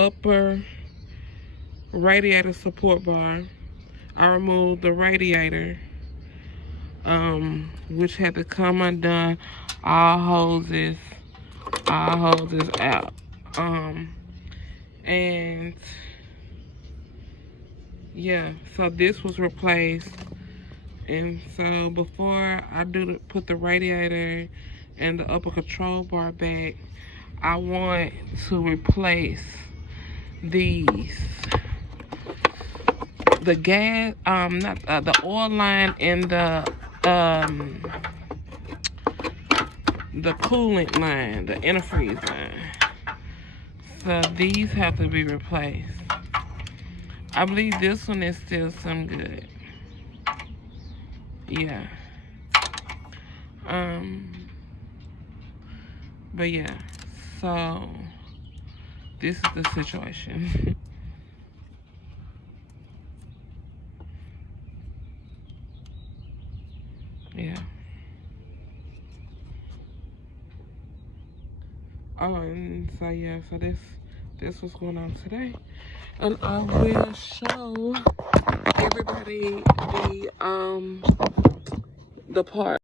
upper radiator support bar. I removed the radiator, which had to come undone. All hoses out. And yeah, so this was replaced. And so before I put the radiator and the upper control bar back, I want to replace these. The gas, not the oil line and the coolant line, the antifreeze line. So these have to be replaced. I believe this one is still some good. Yeah. But yeah, so this is the situation. Yeah. Oh, and so yeah, so this was going on today, and I will show everybody the part.